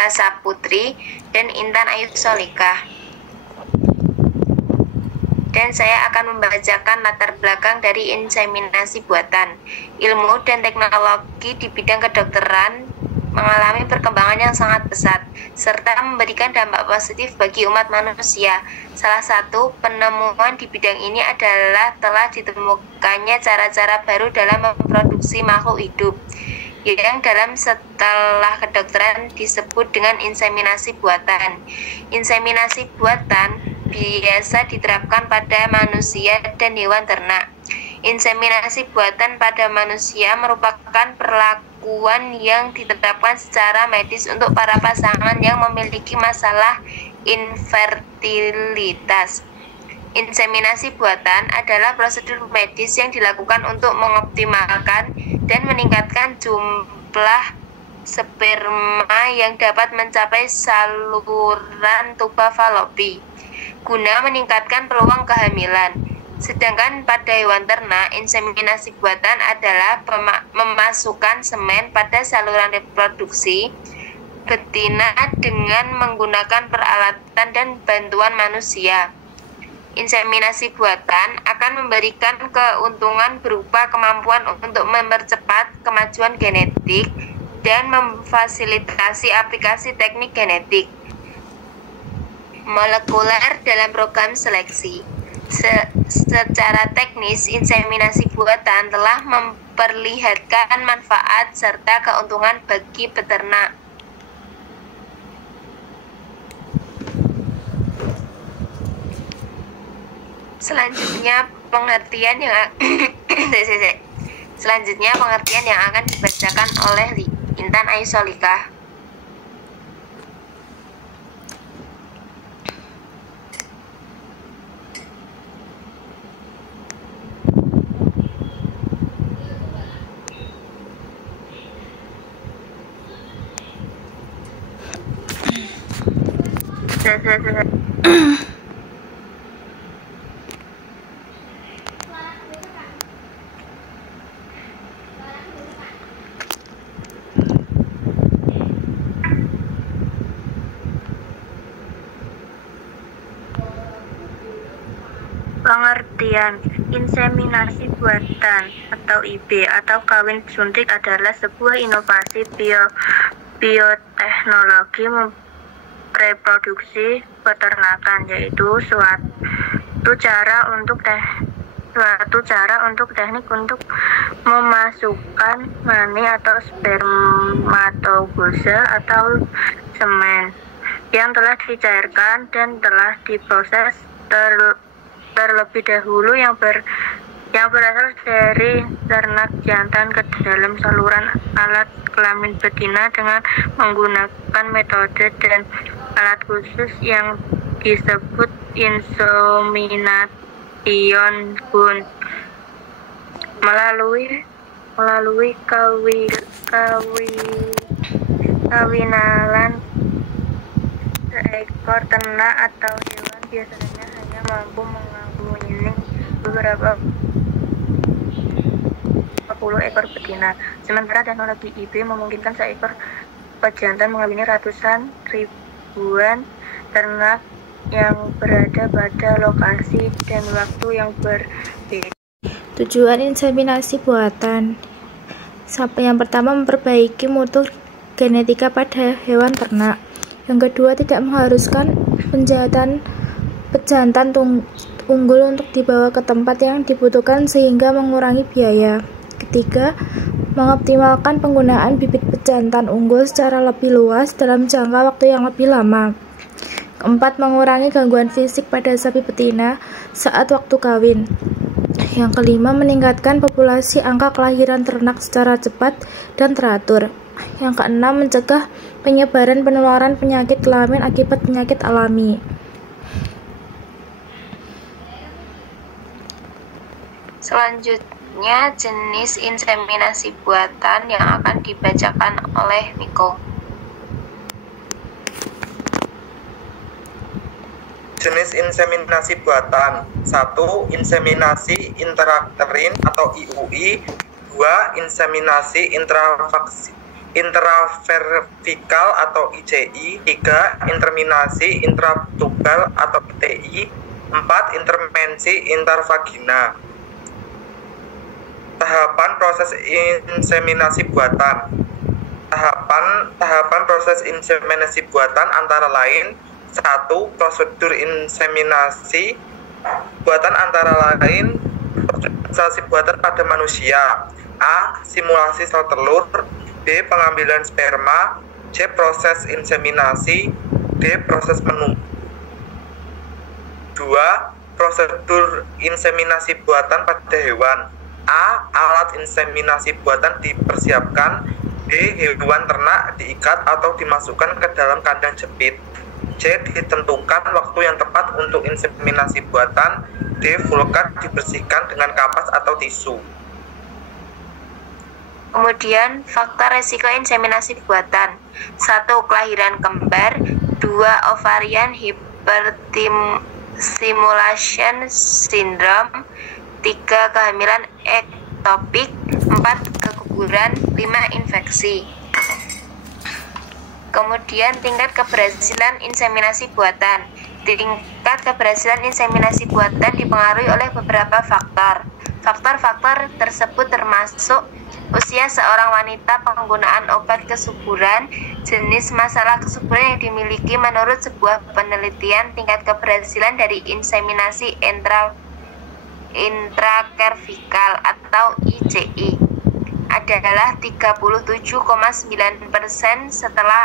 Eka Saputri, dan Intan Ayu Solikah. Dan saya akan membacakan latar belakang dari inseminasi buatan. Ilmu dan teknologi di bidang kedokteran mengalami perkembangan yang sangat pesat, serta memberikan dampak positif bagi umat manusia. Salah satu penemuan di bidang ini adalah telah ditemukannya cara-cara baru dalam memproduksi makhluk hidup, yang dalam setelah kedokteran disebut dengan inseminasi buatan. Inseminasi buatan biasa diterapkan pada manusia dan hewan ternak. Inseminasi buatan pada manusia merupakan perlakuan yang diterapkan secara medis untuk para pasangan yang memiliki masalah infertilitas. Inseminasi buatan adalah prosedur medis yang dilakukan untuk mengoptimalkan dan meningkatkan jumlah sperma yang dapat mencapai saluran tuba falopi guna meningkatkan peluang kehamilan. Sedangkan pada hewan ternak, inseminasi buatan adalah memasukkan semen pada saluran reproduksi betina dengan menggunakan peralatan dan bantuan manusia. Inseminasi buatan akan memberikan keuntungan berupa kemampuan untuk mempercepat kemajuan genetik dan memfasilitasi aplikasi teknik genetik molekuler dalam program seleksi. Secara teknis, inseminasi buatan telah memperlihatkan manfaat serta keuntungan bagi peternak. Selanjutnya pengertian yang akan dibacakan oleh Intan Ayu Solikah. Pengertian inseminasi buatan atau IB atau kawin suntik adalah sebuah inovasi bioteknologi reproduksi peternakan, yaitu suatu cara untuk teknik untuk memasukkan mani atau spermatogosa atau semen yang telah dicairkan dan telah diproses terlebih dahulu yang berasal dari ternak jantan ke dalam saluran alat kelamin betina dengan menggunakan metode dan alat khusus yang disebut insemination gun. Melalui kawinalan seekor ternak atau hewan biasanya hanya mampu mengarungi beberapa puluh ekor betina. Sementara teknologi IB memungkinkan seekor pejantan mengawini ratusan ribuan ternak yang berada pada lokasi dan waktu yang berbeda. Tujuan inseminasi buatan. Yang pertama, memperbaiki mutu genetika pada hewan ternak. Yang kedua, tidak mengharuskan pejantan unggul untuk dibawa ke tempat yang dibutuhkan sehingga mengurangi biaya. Ketiga, mengoptimalkan penggunaan bibit pejantan unggul secara lebih luas dalam jangka waktu yang lebih lama. Keempat, mengurangi gangguan fisik pada sapi betina saat waktu kawin. Yang kelima, meningkatkan populasi angka kelahiran ternak secara cepat dan teratur. Yang keenam, mencegah penyebaran penularan penyakit kelamin akibat penyakit alami. Selanjutnya, jenis inseminasi buatan yang akan dibacakan oleh Miko. Jenis inseminasi buatan. 1. Inseminasi intrauterin atau IUI. 2. Inseminasi intravertikal atau ICI, 3. Interminasi intratubal atau ITI, 4. Intermensi intervagina. Tahapan proses inseminasi buatan. Tahapan proses inseminasi buatan antara lain: 1. Prosedur inseminasi buatan antara lain inseminasi buatan pada manusia. A. Simulasi sel telur. B. Pengambilan sperma. C. Proses inseminasi. D. Proses menumbuh. 2. Prosedur inseminasi buatan pada hewan. A. Alat inseminasi buatan dipersiapkan. B. Hewan ternak diikat atau dimasukkan ke dalam kandang jepit. C. Ditentukan waktu yang tepat untuk inseminasi buatan. D. Vulkan dibersihkan dengan kapas atau tisu. Kemudian, faktor resiko inseminasi buatan. 1. Kelahiran kembar. 2. Ovarian hyperstimulation syndrome. 3. Kehamilan ektopik. 4. Keguguran. 5. Infeksi. Kemudian, tingkat keberhasilan inseminasi buatan. Tingkat keberhasilan inseminasi buatan dipengaruhi oleh beberapa faktor. Faktor-faktor tersebut termasuk usia seorang wanita, penggunaan obat kesuburan, jenis masalah kesuburan yang dimiliki. Menurut sebuah penelitian, tingkat keberhasilan dari inseminasi intracervical atau ICI adalah 37,9% setelah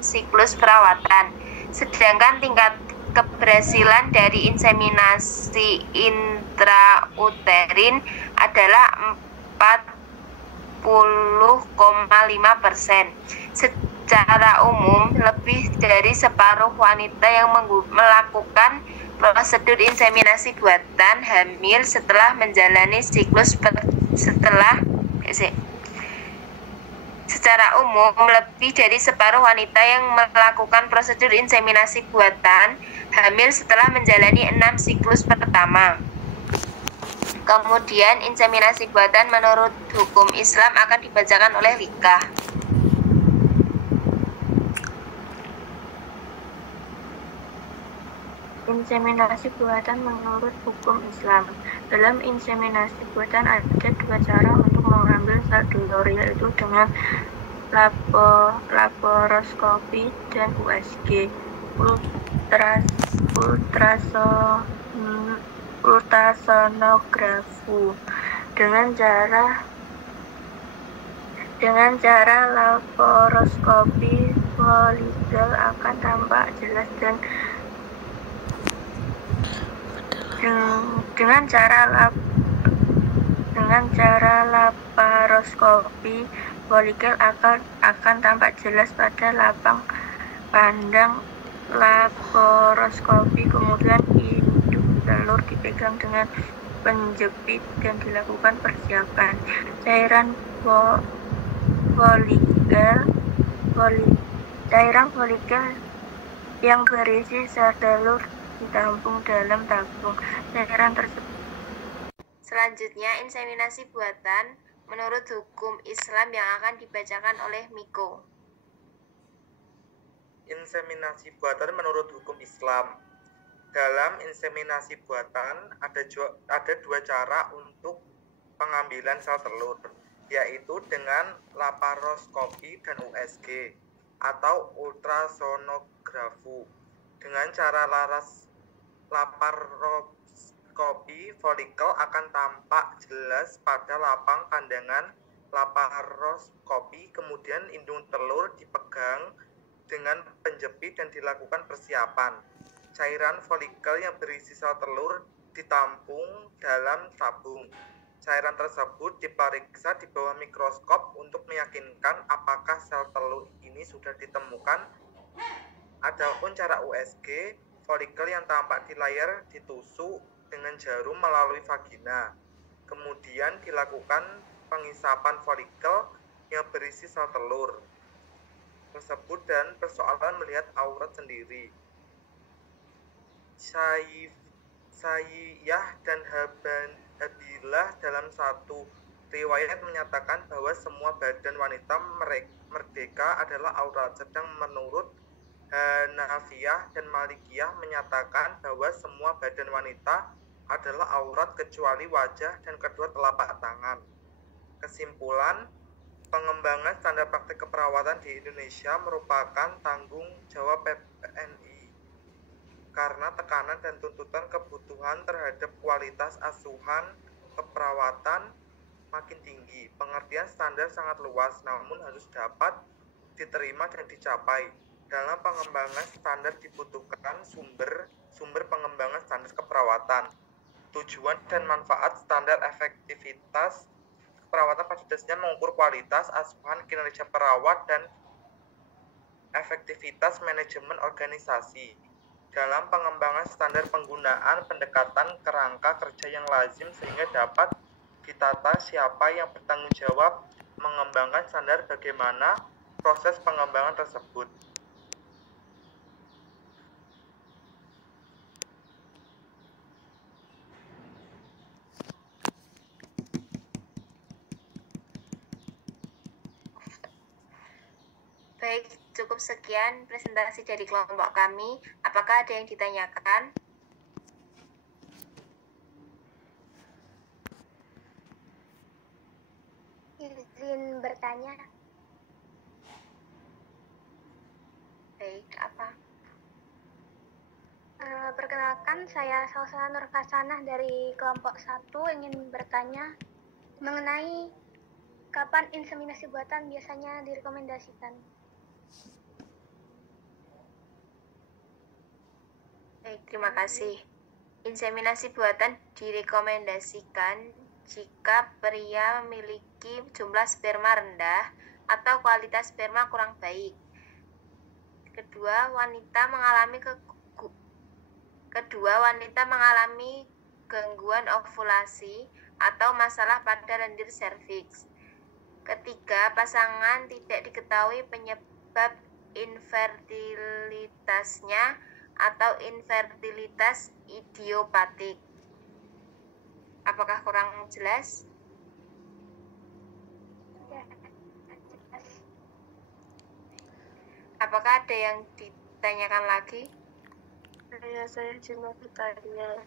6 siklus perawatan. Sedangkan tingkat keberhasilan dari inseminasi intrauterin adalah 40,5%. Secara umum, lebih dari separuh wanita yang melakukan prosedur inseminasi buatan hamil setelah menjalani siklus Secara umum, lebih dari separuh wanita yang melakukan prosedur inseminasi buatan hamil setelah menjalani 6 siklus pertama. Kemudian, inseminasi buatan menurut hukum Islam akan dibacakan oleh Rika. Inseminasi buatan menurut hukum Islam. Dalam inseminasi buatan ada dua cara untuk mengambil sel telur, yaitu dengan laparoskopi dan USG ultrasonografi. Dengan cara laparoskopi, folikel akan tampak jelas dan dengan cara laparoskopi, folikel akan tampak jelas pada lapang pandang laparoskopi. Kemudian induk telur dipegang dengan penjepit dan dilakukan persiapan. Cairan folikel yang berisi sel telur ditampung dalam tabung cairan tersebut. Selanjutnya, inseminasi buatan menurut hukum Islam yang akan dibacakan oleh Miko. Inseminasi buatan menurut hukum Islam. Dalam inseminasi buatan ada dua cara untuk pengambilan sel telur, yaitu dengan laparoskopi dan USG atau ultrasonografi. Dengan cara laparoskopi, folikel akan tampak jelas pada lapang pandangan laparoskopi. Kemudian indung telur dipegang dengan penjepit dan dilakukan persiapan. Cairan folikel yang berisi sel telur ditampung dalam tabung. Cairan tersebut diperiksa di bawah mikroskop untuk meyakinkan apakah sel telur ini sudah ditemukan. Adapun cara USG, folikel yang tampak di layar ditusuk dengan jarum melalui vagina. Kemudian dilakukan pengisapan folikel yang berisi sel telur tersebut dan persoalan melihat aurat sendiri. Sayyiyah dan Habilah dalam satu Riwayat menyatakan bahwa semua badan wanita merdeka adalah aurat, sedang menurut Hanafiyah dan Malikiyah menyatakan bahwa semua badan wanita adalah aurat kecuali wajah dan kedua telapak tangan. Kesimpulan, pengembangan standar praktik keperawatan di Indonesia merupakan tanggung jawab PPNI karena tekanan dan tuntutan kebutuhan terhadap kualitas asuhan keperawatan makin tinggi. Pengertian standar sangat luas, namun harus dapat diterima dan dicapai. Dalam pengembangan standar dibutuhkan sumber pengembangan standar keperawatan. Tujuan dan manfaat standar efektivitas keperawatan pada dasarnya mengukur kualitas asuhan, kinerja perawat, dan efektivitas manajemen organisasi. Dalam pengembangan standar penggunaan pendekatan kerangka kerja yang lazim sehingga dapat ditata siapa yang bertanggung jawab mengembangkan standar, bagaimana proses pengembangan tersebut. Baik, cukup sekian presentasi dari kelompok kami. Apakah ada yang ditanyakan? Izin bertanya. Baik, apa? Perkenalkan, saya Salsa Nurkasanah dari kelompok 1 ingin bertanya mengenai kapan inseminasi buatan biasanya direkomendasikan. Baik, terima kasih. Inseminasi buatan direkomendasikan jika pria memiliki jumlah sperma rendah atau kualitas sperma kurang baik. Kedua, wanita mengalami gangguan ovulasi atau masalah pada lendir serviks. Ketiga, pasangan tidak diketahui penyebab infertilitasnya atau infertilitas idiopatik. Apakah kurang jelas? Ya, jelas. Apakah ada yang ditanyakan lagi? Saya cuma bertanya.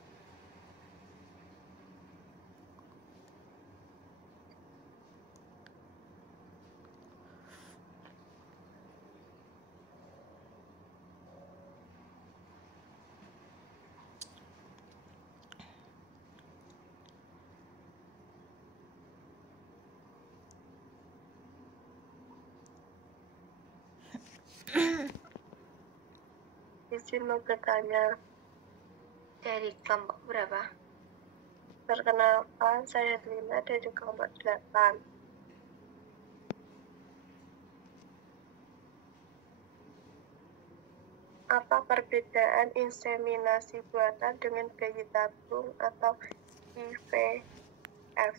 Izin mau bertanya. Dari kelompok berapa? Perkenalkan, saya Lina dari kelompok 8. Apa perbedaan inseminasi buatan dengan bayi tabung atau IVF?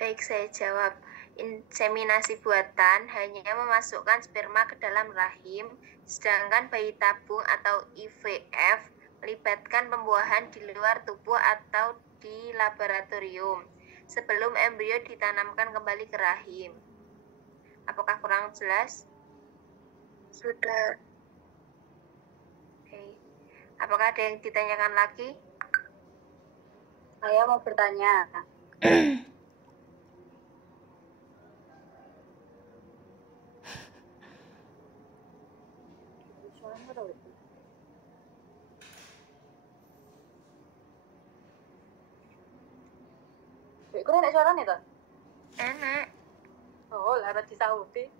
Baik, saya jawab. Inseminasi buatan hanya memasukkan sperma ke dalam rahim, sedangkan bayi tabung atau IVF melibatkan pembuahan di luar tubuh atau di laboratorium sebelum embrio ditanamkan kembali ke rahim. Apakah kurang jelas? Sudah. Oke. Apakah ada yang ditanyakan lagi? Saya mau bertanya. Kau nak suara nih, Ton? Enak. Oh, lah di Saudi.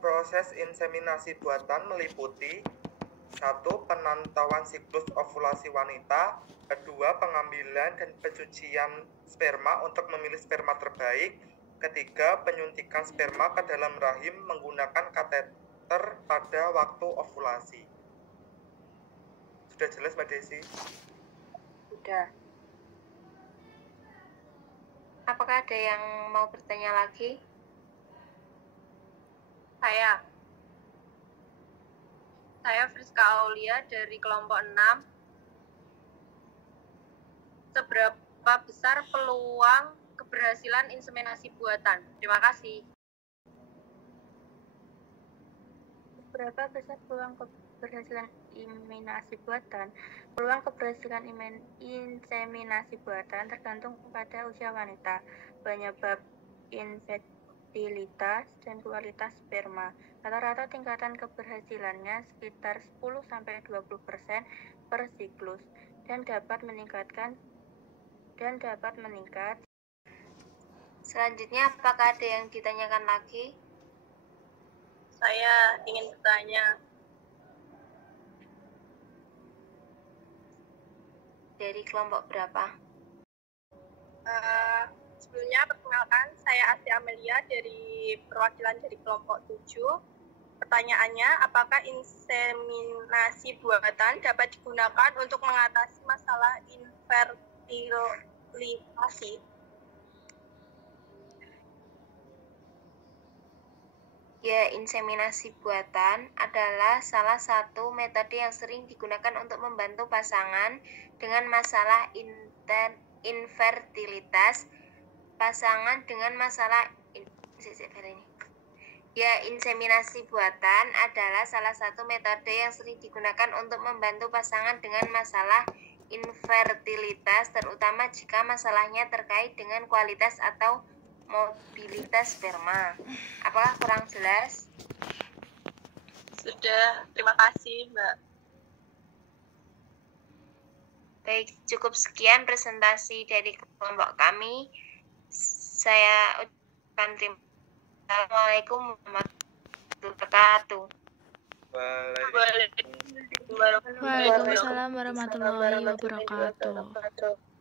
Proses inseminasi buatan meliputi 1. Penantauan siklus ovulasi wanita. 2. Pengambilan dan pencucian sperma untuk memilih sperma terbaik. 3. Penyuntikan sperma ke dalam rahim menggunakan kateter pada waktu ovulasi. Sudah jelas, Mbak Desi? Sudah. Apakah ada yang mau bertanya lagi? Saya Friska Aulia dari kelompok 6. Seberapa besar peluang keberhasilan inseminasi buatan? Terima kasih. Berapa besar peluang keberhasilan inseminasi buatan? Peluang keberhasilan inseminasi buatan tergantung pada usia wanita, penyebab infertilitas, dan kualitas sperma. Rata-rata tingkatan keberhasilannya sekitar 10-20% per siklus dan dapat meningkat. Selanjutnya, apakah ada yang ditanyakan lagi? Saya ingin bertanya. Dari kelompok berapa? Sebelumnya perkenalkan, saya Asti Amelia dari perwakilan dari kelompok 7. Pertanyaannya, apakah inseminasi buatan dapat digunakan untuk mengatasi masalah infertilitasi? Ya, inseminasi buatan adalah salah satu metode yang sering digunakan untuk membantu pasangan dengan masalah infertilitas. Inseminasi buatan adalah salah satu metode yang sering digunakan untuk membantu pasangan dengan masalah infertilitas, terutama jika masalahnya terkait dengan kualitas atau mobilitas sperma. Apakah kurang jelas? Sudah, terima kasih, Mbak. Baik, cukup sekian presentasi dari kelompok kami. Saya ucapkan terima kasih. Assalamualaikum warahmatullahi wabarakatuh. Waalaikumsalam warahmatullahi wabarakatuh.